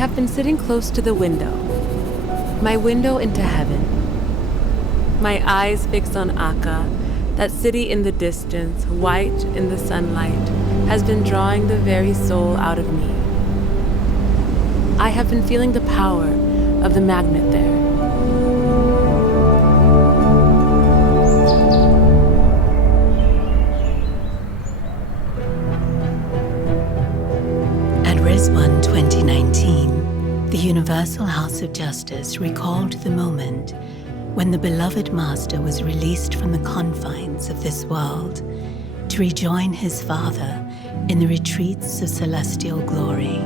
have been sitting close to the window, my window into heaven. My eyes fixed on Akka, that city in the distance, white in the sunlight, has been drawing the very soul out of me. I have been feeling the power of the magnet there. At Rizwan 2019, the Universal House of Justice recalled the moment when the beloved master was released from the confines of this world to rejoin his father in the retreats of celestial glory.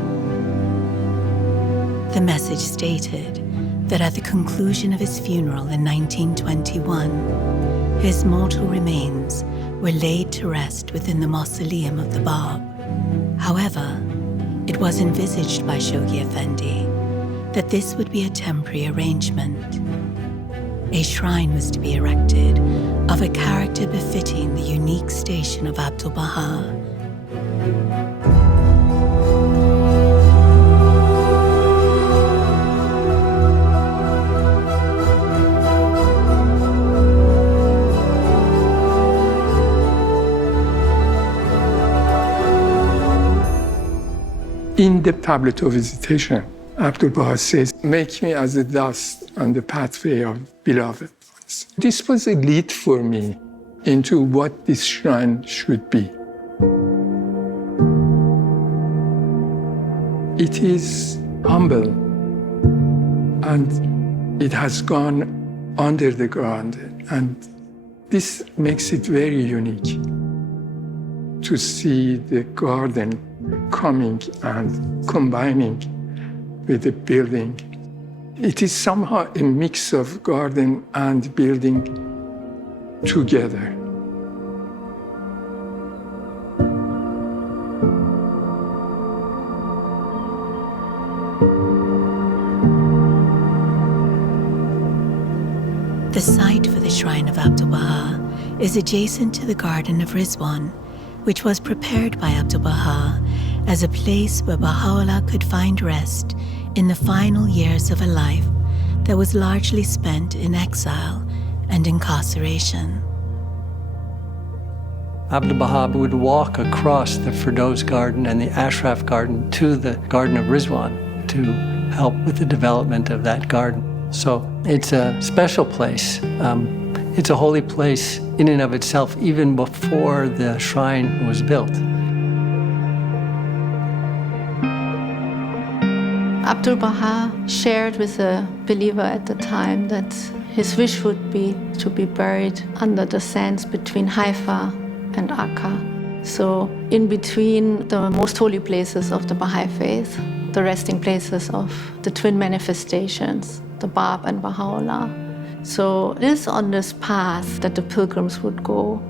The message stated that at the conclusion of his funeral in 1921, his mortal remains were laid to rest within the mausoleum of the Bab. However, it was envisaged by Shoghi Effendi that this would be a temporary arrangement. A shrine was to be erected of a character befitting the unique station of Abdu'l-Bahá. In the tablet of visitation, Abdu'l-Bahá says, "Make me as the dust on the pathway of beloved ones." This was a lead for me into what this shrine should be. It is humble, and it has gone under the ground, and this makes it very unique to see the garden coming and combining with the building. It is somehow a mix of garden and building together. The site for the shrine of Abdu'l-Bahá is adjacent to the Garden of Rizwan, which was prepared by Abdu'l-Bahá as a place where Baha'u'llah could find rest in the final years of a life that was largely spent in exile and incarceration. Abdu'l-Bahá would walk across the Firdaus Garden and the Ashraf Garden to the Garden of Rizwan to help with the development of that garden. So it's a special place. It's a holy place in and of itself, even before the shrine was built. Abdu'l-Bahá shared with a believer at the time that his wish would be to be buried under the sands between Haifa and Akka. So in between the most holy places of the Baha'i faith, the resting places of the twin manifestations, the Bab and Baha'u'llah. So it is on this path that the pilgrims would go.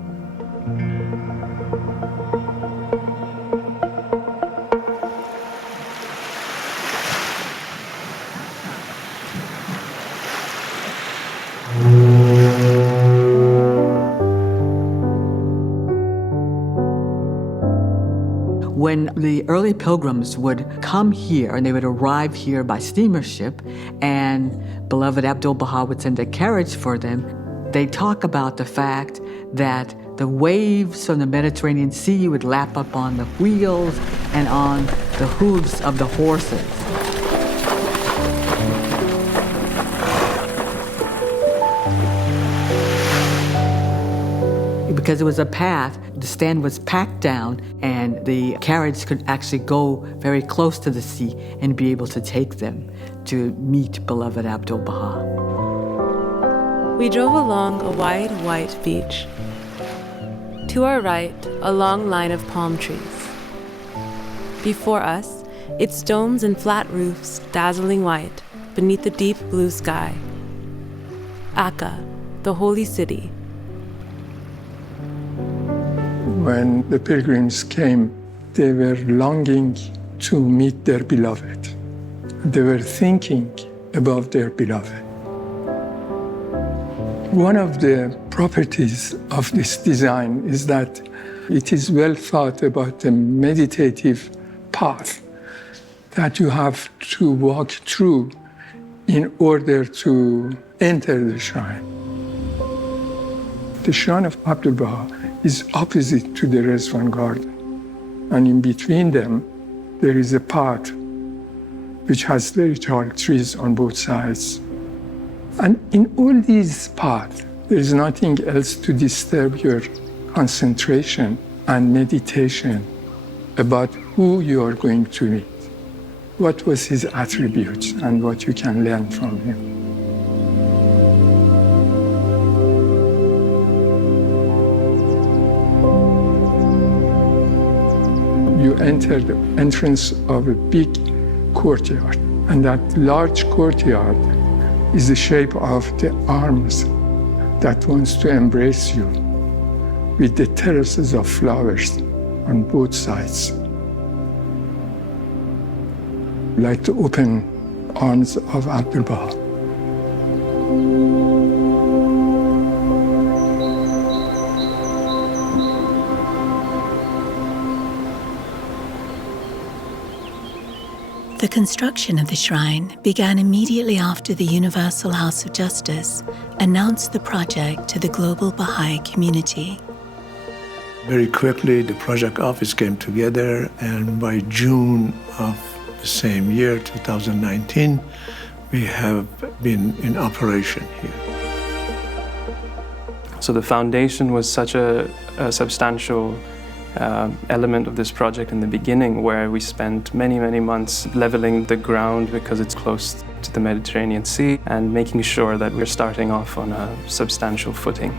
When the early pilgrims would come here, and they would arrive here by steamer ship, and beloved Abdu'l-Bahá would send a carriage for them, they talk about the fact that the waves from the Mediterranean Sea would lap up on the wheels and on the hooves of the horses. Because it was a path, the stand was packed down, and the carriage could actually go very close to the sea and be able to take them to meet beloved Abdu'l-Bahá. We drove along a wide, white beach. To our right, a long line of palm trees. Before us, its domes and flat roofs dazzling white beneath the deep blue sky. Akka, the holy city. When the pilgrims came, they were longing to meet their beloved. They were thinking about their beloved. One of the properties of this design is that it is well thought about the meditative path that you have to walk through in order to enter the shrine. The shrine of Abdu'l-Bahá is opposite to the Rizwan garden. And in between them, there is a path which has very tall trees on both sides. And in all these paths, there is nothing else to disturb your concentration and meditation about who you are going to meet, what was his attributes, and what you can learn from him. You enter the entrance of a big courtyard, and that large courtyard is the shape of the arms that wants to embrace you, with the terraces of flowers on both sides, like the open arms of Abdu'l-Bahá. The construction of the shrine began immediately after the Universal House of Justice announced the project to the global Baha'i community. Very quickly, the project office came together, and by June of the same year, 2019, we have been in operation here. So the foundation was such a substantial element of this project in the beginning, where we spent many, many months leveling the ground because it's close to the Mediterranean Sea and making sure that we're starting off on a substantial footing.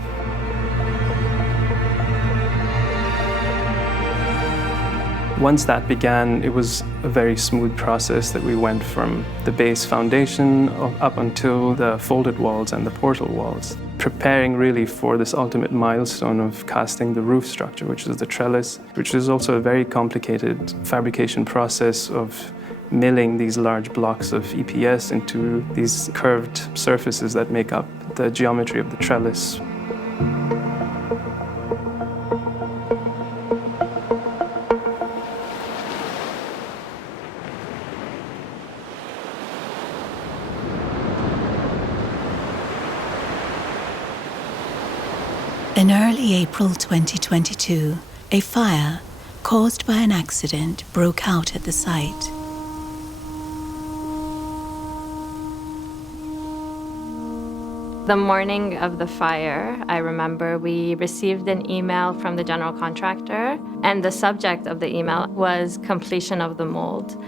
Once that began, it was a very smooth process that we went from the base foundation up until the folded walls and the portal walls, preparing really for this ultimate milestone of casting the roof structure, which is the trellis, which is also a very complicated fabrication process of milling these large blocks of EPS into these curved surfaces that make up the geometry of the trellis. In early April 2022, a fire caused by an accident broke out at the site. The morning of the fire, I remember we received an email from the general contractor, and the subject of the email was completion of the mold.